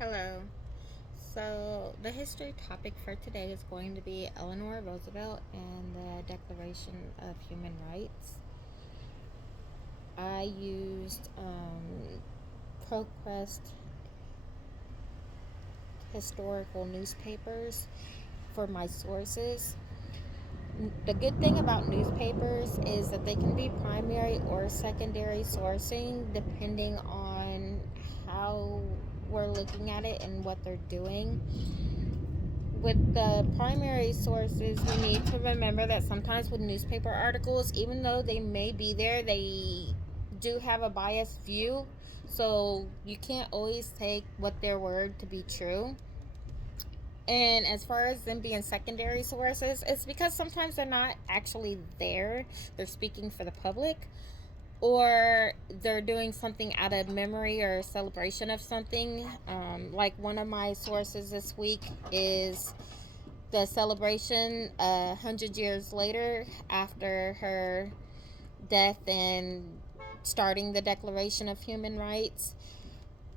Hello. So, the history topic for today is going to be Eleanor Roosevelt and the Declaration of Human Rights. I used ProQuest historical newspapers for my sources. The good thing about newspapers is that they can be primary or secondary sourcing depending on how we're looking at it and what they're doing. With the primary sources, we need to remember that sometimes with newspaper articles, even though they may be there, they do have a biased view. So you can't always take what their word to be true. And as far as them being secondary sources, it's because sometimes they're not actually there. They're speaking for the public, or they're doing something out of memory or celebration of something. Like one of my sources this week is the celebration 100 years later after her death and starting the Declaration of Human Rights.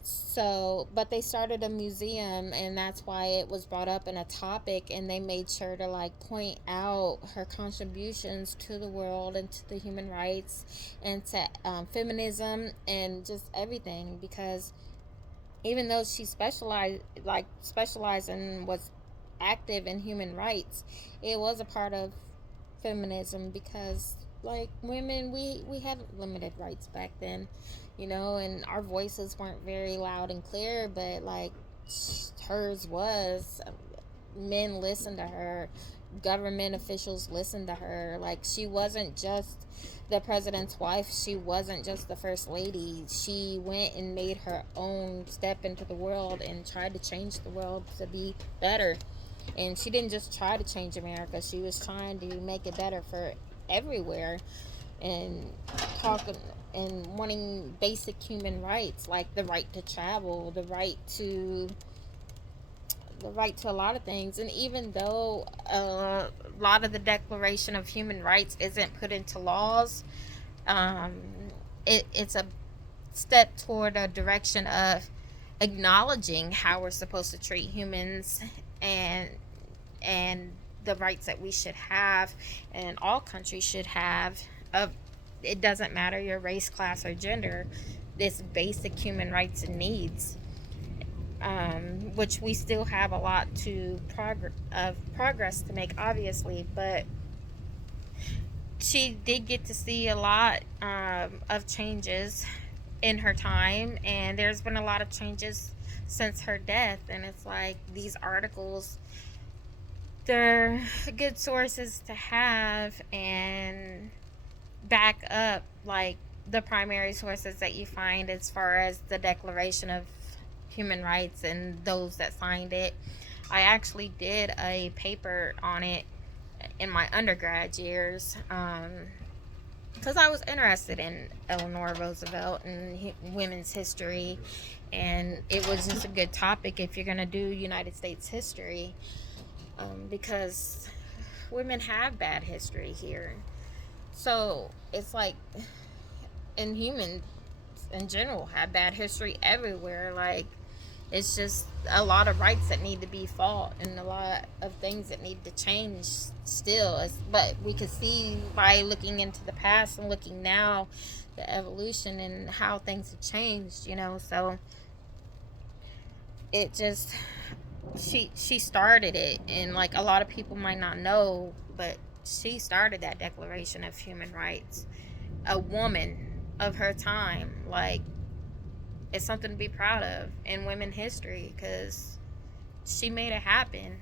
So, but they started a museum, and that's why it was brought up in a topic, and they made sure to like point out her contributions to the world and to the human rights and to feminism and just everything, because even though she specialized and was active in human rights, it was a part of feminism, because like women, we had limited rights back then, and our voices weren't very loud and clear, but like hers was. Men listened to her, government officials listened to her. Like, she wasn't just the president's wife, she wasn't just the first lady. She went and made her own step into the world and tried to change the world to be better. And she didn't just try to change America, she was trying to make it better for everywhere. And talking and wanting basic human rights, like the right to travel, the right to a lot of things. And even though a lot of the Declaration of Human Rights isn't put into laws, um, it's a step toward a direction of acknowledging how we're supposed to treat humans, and and the rights that we should have and all countries should have. Of It doesn't matter your race, class, or gender. This basic human rights and needs, which we still have a lot of progress to make, obviously. But she did get to see a lot of changes in her time, and there's been a lot of changes since her death. And it's like these articles, they're good sources to have and back up like the primary sources that you find as far as the Declaration of Human Rights and those that signed it. I actually did a paper on it in my undergrad years, because I was interested in Eleanor Roosevelt and women's history, and it was just a good topic if you're going to do United States history, because women have bad history here. So it's like, and humans in general have bad history everywhere. Like, it's just a lot of rights that need to be fought and a lot of things that need to change still. But we can see by looking into the past and looking now, the evolution and how things have changed. So it just, she started it, and like a lot of people might not know, but she started that Declaration of Human Rights. A woman of her time, like, it's something to be proud of in women history, because she made it happen.